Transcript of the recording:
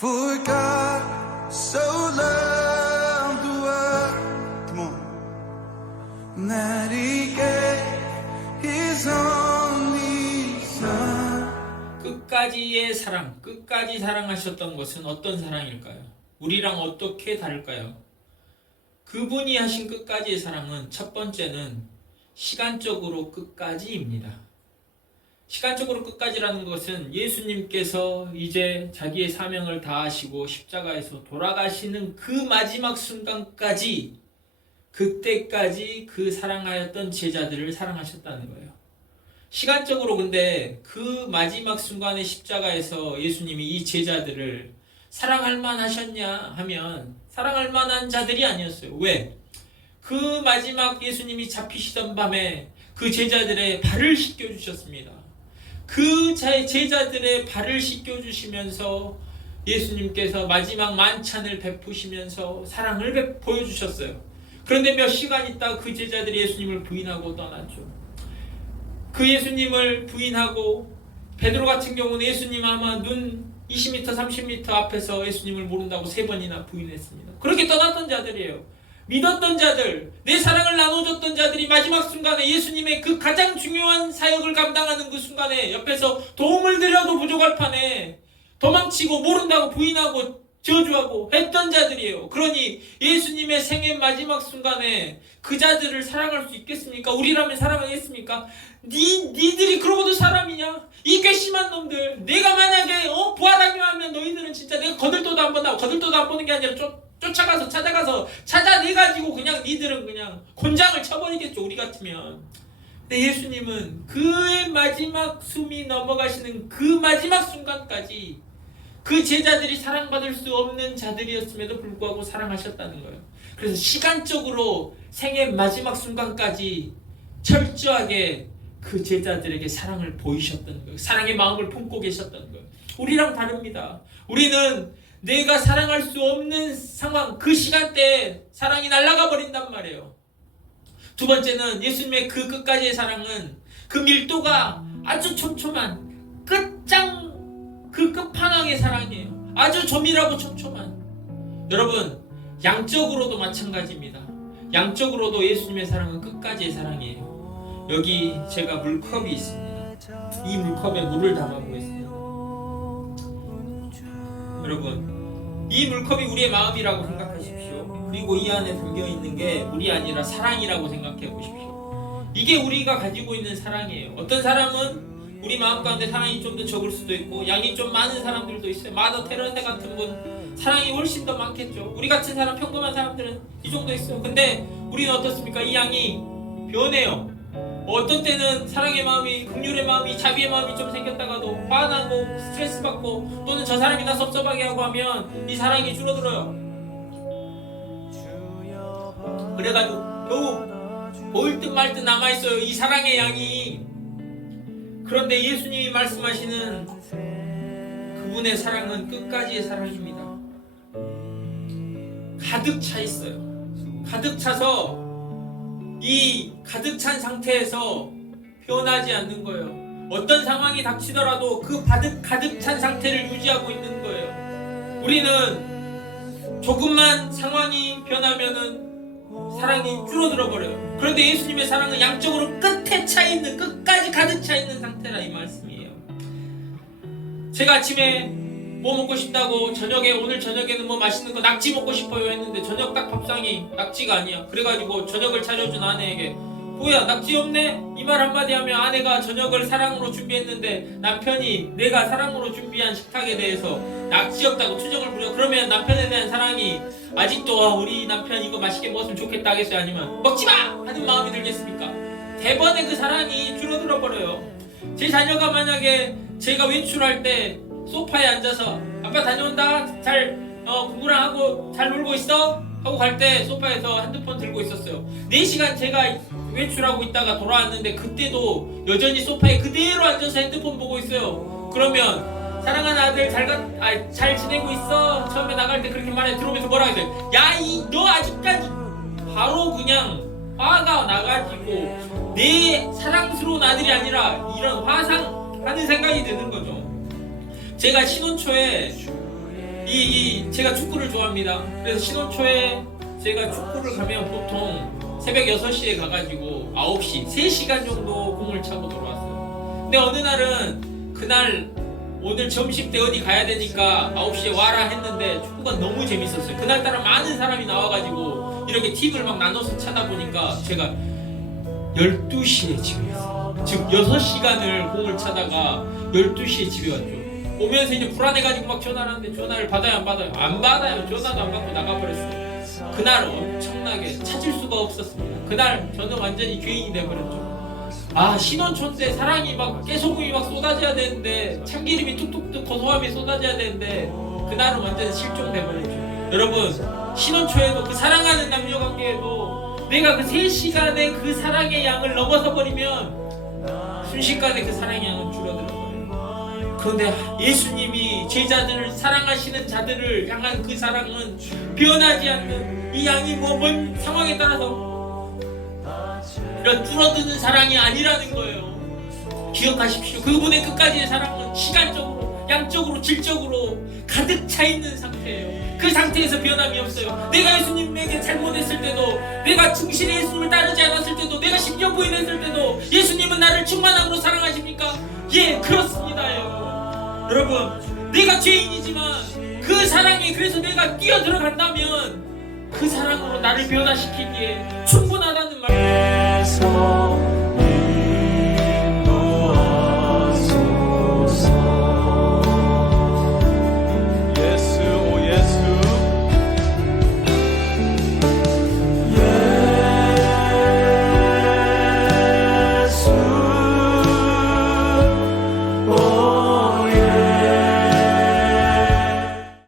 For God so loved the world, come on, that He gave His only Son. 끝까지의 사랑, 끝까지 사랑하셨던 것은 어떤 사랑일까요? 우리랑 어떻게 다를까요? 그분이 하신 끝까지의 사랑은 첫 번째는 시간적으로 끝까지입니다. 시간적으로 끝까지라는 것은 예수님께서 이제 자기의 사명을 다하시고 십자가에서 돌아가시는 그 마지막 순간까지, 그때까지 그 사랑하였던 제자들을 사랑하셨다는 거예요. 시간적으로 근데 그 마지막 순간의 십자가에서 예수님이 이 제자들을 사랑할 만하셨냐 하면 사랑할 만한 자들이 아니었어요. 왜? 그 마지막 예수님이 잡히시던 밤에 그 제자들의 발을 씻겨주셨습니다. 그 제자들의 발을 씻겨주시면서 예수님께서 마지막 만찬을 베푸시면서 사랑을 보여주셨어요. 그런데 몇 시간 있다 그 제자들이 예수님을 부인하고 떠났죠. 그 예수님을 부인하고, 베드로 같은 경우는 예수님 아마 눈 20m, 30m 앞에서 예수님을 모른다고 3번이나 부인했습니다. 그렇게 떠났던 자들이에요. 믿었던 자들, 내 사랑을 나눠줬던 자들이 마지막 순간에 예수님의 그 가장 중요한 사역을 감당하는 그 순간에 옆에서 도움을 드려도 부족할 판에 도망치고 모른다고 부인하고 저주하고 했던 자들이에요. 그러니 예수님의 생애 마지막 순간에 그 자들을 사랑할 수 있겠습니까? 우리라면 사랑하겠습니까? 니들이 그러고도 사람이냐? 이 괘씸한 놈들, 내가 만약에 부활하기만 하면 너희들은 진짜 내가 거들떠도 안 본다고, 거들떠도 안 보는 게 아니라 쫓아가서 찾아내가지고 그냥 니들은 그냥 곤장을 쳐버리겠죠, 우리 같으면. 근데 예수님은 그의 마지막 숨이 넘어가시는 그 마지막 순간까지 그 제자들이 사랑받을 수 없는 자들이었음에도 불구하고 사랑하셨다는 거예요. 그래서 시간적으로 생애 마지막 순간까지 철저하게 그 제자들에게 사랑을 보이셨다는 거예요. 사랑의 마음을 품고 계셨다는 거예요. 우리랑 다릅니다. 우리는 내가 사랑할 수 없는 상황, 그 시간대에 사랑이 날아가 버린단 말이에요. 두 번째는 예수님의 그 끝까지의 사랑은 그 밀도가 아주 촘촘한 그 끝판왕의 사랑이에요. 아주 조밀하고 촘촘한. 여러분, 양적으로도 마찬가지입니다. 양적으로도 예수님의 사랑은 끝까지의 사랑이에요. 여기 제가 물컵이 있습니다. 이 물컵에 물을 담아보겠습니다. 여러분, 이 물컵이 우리의 마음이라고 생각하십시오. 그리고 이 안에 담겨있는 게 물이 아니라 사랑이라고 생각해 보십시오. 이게 우리가 가지고 있는 사랑이에요. 어떤 사람은 우리 마음 가운데 사랑이 좀 더 적을 수도 있고 양이 좀 많은 사람들도 있어요. 마더 테러세 같은 분 사랑이 훨씬 더 많겠죠. 우리 같은 사람, 평범한 사람들은 이 정도 있어요. 근데 우리는 어떻습니까? 이 양이 변해요. 어떤 때는 사랑의 마음이, 긍휼의 마음이, 자비의 마음이 좀 생겼다가도 화나고 스트레스 받고 또는 저 사람이 나 섭섭하게 하고 하면 이 사랑이 줄어들어요. 그래가지고 겨우 보일 듯 말 듯 남아있어요, 이 사랑의 양이. 그런데 예수님이 말씀하시는 그분의 사랑은 끝까지의 사랑입니다. 가득 차 있어요. 가득 차서 이 가득 찬 상태에서 변하지 않는 거예요. 어떤 상황이 닥치더라도 그 가득 찬 상태를 유지하고 있는 거예요. 우리는 조금만 상황이 변하면은 사랑이 줄어들어 버려요. 그런데 예수님의 사랑은 양쪽으로 끝에 차 있는, 끝까지 가득 차 있는 상태라 이 말씀이에요. 제가 아침에 뭐 먹고 싶다고 오늘 저녁에는 뭐 맛있는 거 낙지 먹고 싶어요 했는데 저녁 딱 밥상이 낙지가 아니야. 그래가지고 저녁을 차려준 아내에게 뭐야 낙지 없네? 이 말 한마디 하면 아내가 저녁을 사랑으로 준비했는데 남편이 내가 사랑으로 준비한 식탁에 대해서 낙지 없다고 투정을 부려. 그러면 남편에 대한 사랑이 아직도 우리 남편 이거 맛있게 먹었으면 좋겠다 하겠어요? 아니면 먹지마! 하는 마음이 들겠습니까? 대번에 그 사랑이 줄어들어 버려요. 제 자녀가 만약에 제가 외출할 때 소파에 앉아서 아빠 다녀온다, 잘 공부랑 하고 잘 놀고 있어? 하고 갈 때 소파에서 핸드폰 들고 있었어요. 4시간 제가 외출하고 있다가 돌아왔는데 그때도 여전히 소파에 그대로 앉아서 핸드폰 보고 있어요. 그러면 사랑하는 아들 잘 지내고 있어? 처음에 나갈 때 그렇게 말해. 들어오면서 뭐라 했어요? 야, 너 아직까지 바로 그냥 화가 나가지고 내 사랑스러운 아들이 아니라 이런 화상하는 생각이 드는 거죠. 제가 신혼 초에 제가 축구를 좋아합니다. 그래서 신혼초에 제가 축구를 가면 보통 새벽 6시에 가가지고 9시, 3시간 정도 공을 차고 돌아왔어요. 근데 어느 날은 그날 오늘 점심 때 어디 가야 되니까 9시에 와라 했는데 축구가 너무 재밌었어요. 그날따라 많은 사람이 나와가지고 이렇게 팁을 막 나눠서 차다 보니까 제가 12시에 집에 왔어요. 즉 6시간을 공을 차다가 12시에 집에 왔죠. 오면서 이제 불안해가지고 막 전화를 하는데 전화를 받아요 안 받아요? 안 받아요. 전화도 안 받고 나가버렸어요. 그날 엄청나게 찾을 수가 없었습니다. 그날 저는 완전히 죄인이 돼버렸죠. 신혼초인데 사랑이 막 깨소금이 막 쏟아져야 되는데 참기름이 뚝뚝뚝 고소함이 쏟아져야 되는데 그날은 완전히 실종돼버렸죠. 여러분, 신혼초에도 그 사랑하는 남녀관계에도 내가 그 3시간의 그 사랑의 양을 넘어서 버리면 순식간에 그 사랑의 양은 줄어들어 버려요. 그런데 예수님이 제자들을 사랑하시는 자들을 향한 그 사랑은 변하지 않는, 이 양이 뭔 상황에 따라서 이런 줄어드는 사랑이 아니라는 거예요. 기억하십시오. 그분의 끝까지의 사랑은 시간적으로, 양적으로, 질적으로 가득 차 있는 상태예요. 그 상태에서 변함이 없어요. 내가 예수님에게 잘못했을 때도, 내가 충실히 예수님을 따르지 않았을 때도, 내가 심령 부인했을 때도 예수님은 나를 충만함으로 사랑하십니까? 예, 그렇습니다. 여러분, 내가 죄인이지만 그 사랑에 그래서 내가 뛰어들어간다면 그 사랑으로 나를 변화시키기에 충분하다는 말이에요.